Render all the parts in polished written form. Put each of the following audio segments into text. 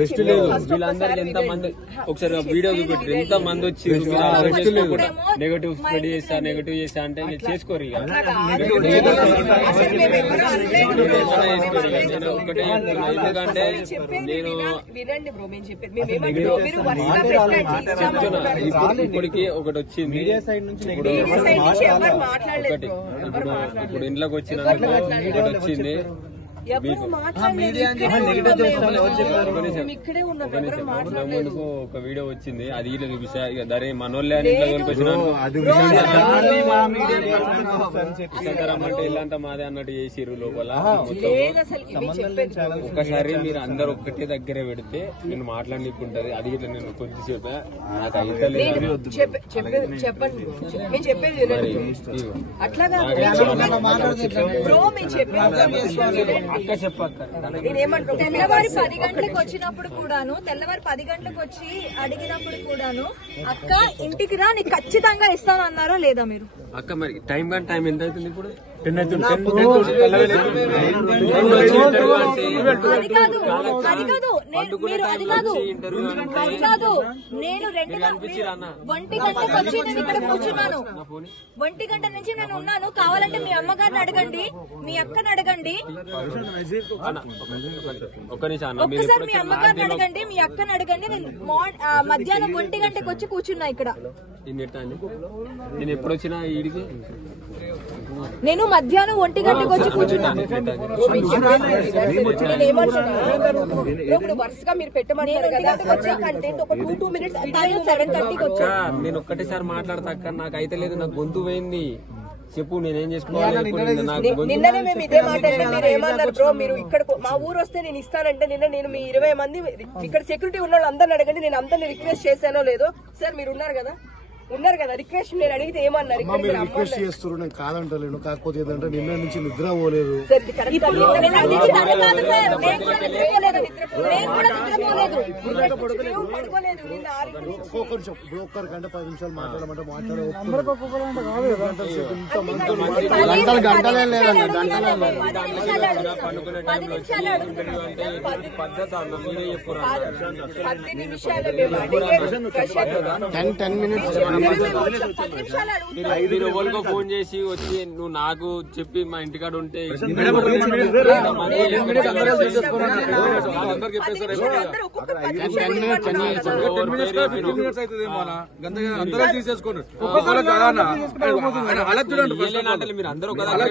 Rest లేదు వీళ్ళందరికి ఎంత మంది ఒకసారి వీడియో చూపెట్టి ఎంత మంది వచ్చి నెగటివ్ స్ప్రెడ్ చేస్తా నెగటివ్ చేస్తా అంటే చేసుకోరు ఇక నేను ఒకటే ఎందుకంటే నేను చెప్తున్నా ఇప్పటికి ఒకటి వచ్చింది ఒకటి ఇప్పుడు ఇంట్లోకి వచ్చిన ఒకటి వచ్చింది ఒక వీడియో వచ్చింది అది ఇట్లా చూపిస్తా ఇక దరే మనోళ్ళే అని ఇట్లా రమ్మంటే ఇల్లంతా మాదే అన్నట్టు చేసిర్రు లోపల ఒక్కసారి మీరు అందరు ఒక్కటే దగ్గర పెడితే నేను మాట్లాడనీకుంటది అది ఇట్లా నేను కొద్దిసేపు నాకు అయితే అక్క చెప్పక్క తెల్లవారి 10 గంటలకు వచ్చినప్పుడు కూడాను తెల్లవారి 10 గంటలకు వచ్చి అడిగినప్పుడు కూడాను అక్క ఇంటికి రా నీకు ఖచ్చితంగా ఇస్తాను అన్నారా లేదా మీరు? అక్క మరి టైం ఎంత అవుతుంది ఇప్పుడు? అది కాదు నేను 1 గంటకు వచ్చి నేను ఇక్కడ కూర్చున్నాను 1 గంట నుంచి నేను ఉన్నాను. కావాలంటే మీ అమ్మగారిని అడగండి మీ అక్కని అడగండి ఒక్కసారి మీ అమ్మగారిని అడగండి మీ అక్కని అడగండి. నేను మధ్యాహ్నం 1 గంటకు వచ్చి కూర్చున్నా ఇక్కడ. నేను ఎప్పుడు వచ్చినా ఈడికి నేను మధ్యాహ్నం 1 గంటకు వచ్చి కూర్చున్నా. వరుసగా మీరు పెట్టమంటారు కదా కంటెంట్ ఒక 2 మినిట్స్ 7:30కి వచ్చా. నేను ఒక్కటేసారి మాట్లాడతా అక్క నాకు అయితే లేదు నాకు గొంతు పోయింది చెప్పు నేనేం చేసుకోవాలి. నిన్ననే మేము ఇదే మాట మీరు ఏమన్నారు బ్రో మీరు ఇక్కడ మా ఊరు వస్తే నేను ఇస్తానంటే నేను మీ 20 మంది ఇక్కడ సెక్యూరిటీ ఉన్న వాళ్ళు అందరిని అడగండి నేను అందరిని రిక్వెస్ట్ చేశానో లేదో. సార్ మీరు ఉన్నారు కదా రిక్వెస్ట్ నేను అడిగితే ఏమన్నారు రిక్వెస్ట్ చేస్తారు నేను కాదంటలేను కాకపోతే ఏంటంటే నిన్న నుంచి నిద్ర పోలేదు ఒక్కరి గంట 10 నిమిషాలు మాట్లాడమంటే ఫోన్ చేసి వచ్చి నువ్వు నాకు చెప్పి మా ఇంటికాడ ఉంటే మీరు అందరూ ఒక దగ్గర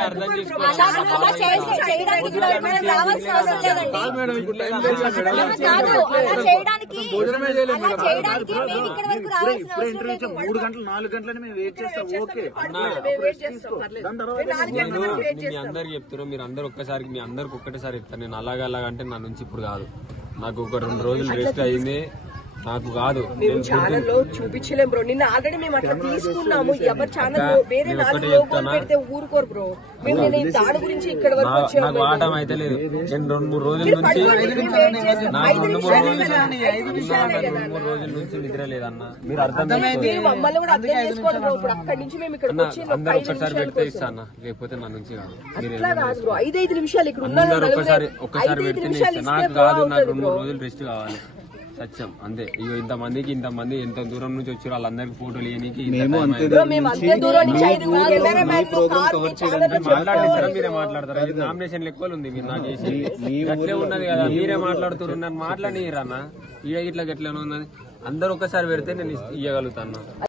అర్థం మూడు గంటలు 4 గంటలని మేము వెయిట్ చేస్తాం. ఓకే మీ అందరికి చెప్తారు మీరు అందరు ఒక్కసారి మీ అందరికి ఒక్కటేసారి చెప్తాను నేను అలాగంటే నా నుంచి ఇప్పుడు కాదు నాకు ఒక 2 రోజులు రెస్ట్ అయింది నాకు కాదు మేము ఛానల్ లో చూపించలేం బ్రో. నిన్న ఆల్రెడీ మేము అట్లా తీసుకున్నాము. ఎవరి ఛానల్ వేరే పెడితే ఊరుకోరు బ్రో. మేము దాని గురించి ఇక్కడ వరకు నాకు ఆటం అయితే లేదు. నేను 2-3 రోజుల నుంచి నాకు 2-3 రోజుల నుంచి నిద్ర లేదన్న మీరు అర్థమైంది. మమ్మల్ని కూడా అర్థం చేసుకోవాలి బ్రో. ఇప్పుడు అక్కడి నుంచి మేము ఇక్కడ అందరు ఒక్కసారి పెడితే ఇస్తాను లేకపోతే నా నుంచి కాదు. అట్లా కాదు బ్రో 5 నిమిషాలు ఇక్కడ అందరు ఒక్కసారి పెడితే నాకు కాదు నాకు 2-3 రోజులు రెస్ట్ కావాలి సత్యం అంతే. ఇగో ఇంతమంది ఎంత దూరం నుంచి వచ్చారు వాళ్ళందరికి ఫోటోలు ఇవ్వడానికి మాట్లాడేస్తారా మీరే మాట్లాడతారా? నామినేషన్ ఎక్కువ ఉంది మీరు నాకు చేసి గట్లే ఉన్నది కదా మీరే మాట్లాడుతున్నారు నన్ను మాట్లాడిరన్నా ఇట్లా గట్లనే ఉన్నది అందరు ఒక్కసారి పెడితే నేను ఇవ్వగలుగుతాను.